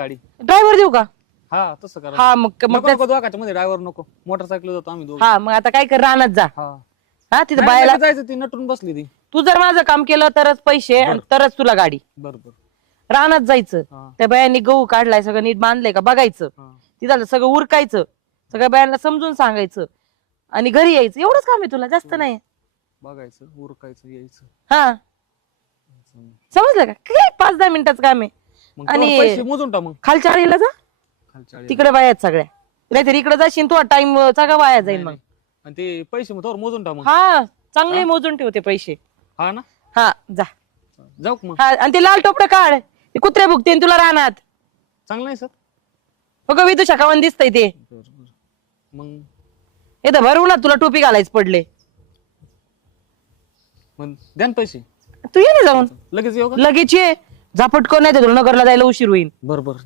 गाडी ड्रायव्हर देऊ का? हा तसं करा. हा मग नको नको दोघांच्या मध्ये ड्रायव्हर नको, मोटरसायकल जातो आम्ही दोघं. हा मग आता काय कर, रानात जा. हा हा तिथं नाही, बायाला लगेच जायचं, ती नटून बसली ती. तू जर माझं काम केलं तरच पैसे आणि तरच तुला गाडी. बरोबर. रानात जायचं, हा. त्या बायांनी गहू काढलाय सगळं नीट बांधलंय का बघायचं, हा. तिथं सगळं उरकायचं, सगळ्या बायांना समजून सांगायचं आणि घरी यायचं. एवढंच काम आहे तुला, जास्त नाही. बघायचं, उरकायचं, यायचं. हा समजलं का? काय 5-10 मिनिटाचं काम आहे. मग आणि तेवढे पैसे मोजून टाक मग. खालच्या आळीला जा, खालच्या आळीला. तिकडे बाया आहेत सगळ्या. नाहीतर इकडे जाशील तू, टाइम सगळा वाया जाईल मग. आणि ते पैसे मग तोवर मोजून टाक मग. हा चांगले मोजून ठेवते पैसे. हा ना, हा जा. जाऊ का मग. हा आणि ते लाल टोपडं काढ, ते कुत्रे भुकते तुला रानात. चांगलं आहे सर. बघ विदू शाखावन दिसतंय ते. मग इथं भरू ना, तुला टोपी घालायच पडले. मग द्या ना पैसे. तू ये ना जाऊन लगेच येऊ का? लगेच ये, झपटको नाही तर तुला नगरला जायला उशीर होईल. बरोबर.